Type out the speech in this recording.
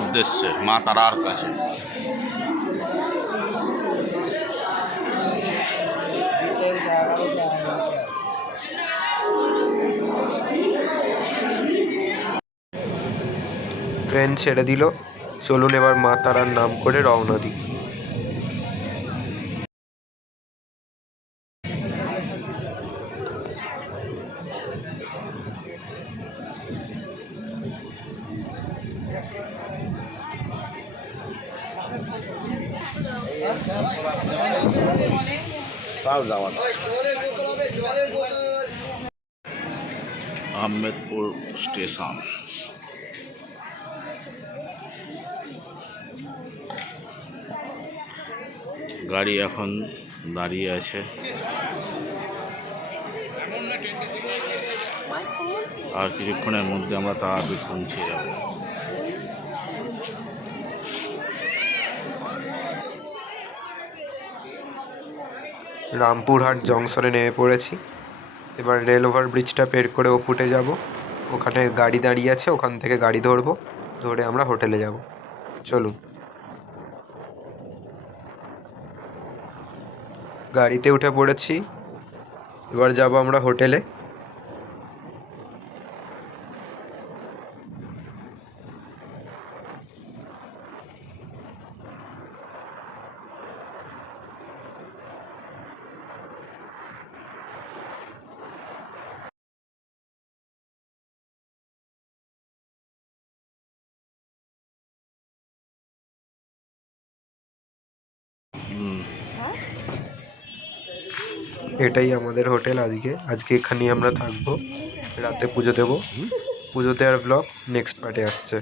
উদ্দেশ্যে, মা তারার কাছে। ট্রেন ছেড়ে দিল, চলুন এবার মা তারার নাম করে রওনা দিই। আহমেদপুর স্টেশন। গাড়ি এখন দাঁড়িয়ে আছে, আর কিছুক্ষণের মধ্যে আমরা তারাপীঠ পৌঁছে যাব। রামপুরহাট জংশনে নেমে পড়েছি। এবার রেল ওভার ব্রিজটা পের করে ও ফুটে যাব। ওখানে গাড়ি দাঁড়িয়ে আছে, ওখান থেকে গাড়ি ধরবো, ধরে আমরা হোটেলে যাব। চলুন। গাড়িতে উঠে পড়েছি, এবার যাব আমরা হোটেলে। এটাই আমাদের হোটেল। আজকে এখানেই আমরা থাকবো, রাতে পুজো দেবো। পুজো দেওয়ার ব্লগ নেক্সট পার্টে আসছে।